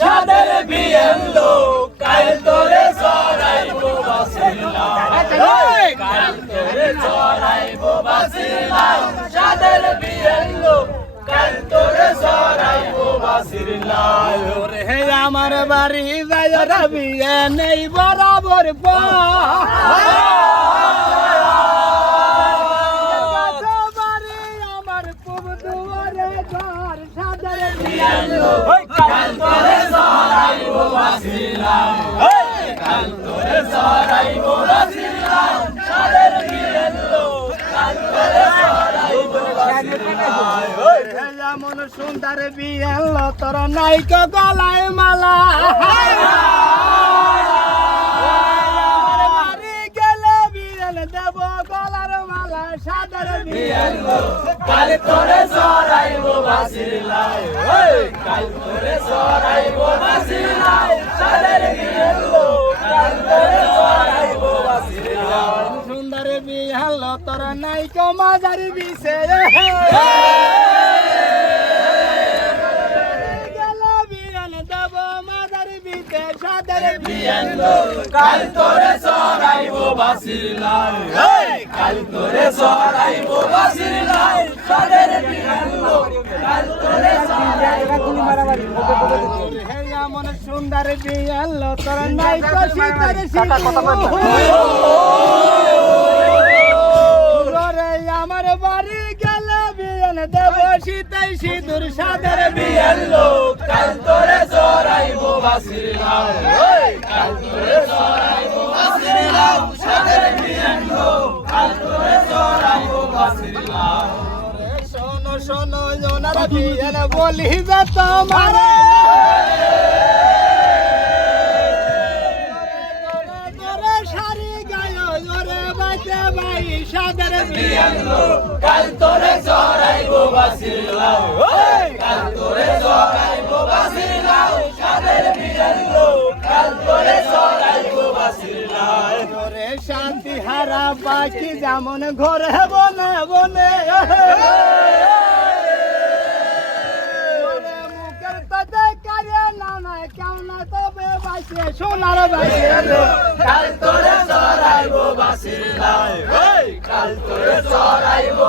সাদের বিয়ের লোক কাল তোরে চড়াইবো বাসির লাউ কাল তোরে চড়াইবো বাসির লাউ সাদের বিয়ের লোক কাল তোরে চড়াইবো বাসির লাউ হে আমার বাড়ি যায় রে বিয়ে নেই বরাবর আমার পুব দুয়ারে ঘর সাদের বিয়ের লোক কাল তোরে চড়াইবো বাসির লাউ কাল তোরে চড়াইবো বাসির লাউ সাদের বিয়ের লোক কাল তোরে চড়াইবো বাসির লাউ এমন সুন্দর বিয়ে লো তোর নাইক গলায় মালা বাড়ি গেলে বিয়ে দেব গলার মালা সাদের বিয়ে কাল তোরে চড়াইবো বাসির লাউ কাল তোরে চড়াইবো বাসির লাউ সাদের বিয়ে কাল তোরে চড়াইবো বাসির লাউ সুন্দর বিয়ে লো তোর নাইক মাজার বিছে কাল তোরে চড়াইবো বাসির লাউ কাল তোরে চড়াইবো বাসির লাউ সাদের বিয়ের লোক কাল তোরে চড়াইবো হে এমন সুন্দর বিয়ে লো তোর নাই তো শীতের রে আমার বাড়ি গেলে বিয়ে দেব শীতাই সিঁদুর সাদের বিয়ের লোক কাল তোরে চড়াইবো বাসির লাউ কাল তোরে চড়াইবো বাসির লাউ সাদের বিয়ের লোক কাল তোরে চড়াইবো বাসির লাউ শোনো শোনো ওনার বিয়ের বলি যে তোমার সাদের বিয়ের লোক কাল তোরে চড়াইবো বাসির লাউ কাল তোরে চড়াইবো বাসির লাউ সাদের বিয়ের লোক কাল তোরে চড়াইবো বাসির লাউ ঘরে শান্তি হারা পাখি যেমন ঘরে বনে বনে মুখের তাতে কারে না কেমন তবে বাসে সোনার বাসে কাল তোরে চড়াইবো বাসির লাউ কাল তোরে চড়াইবো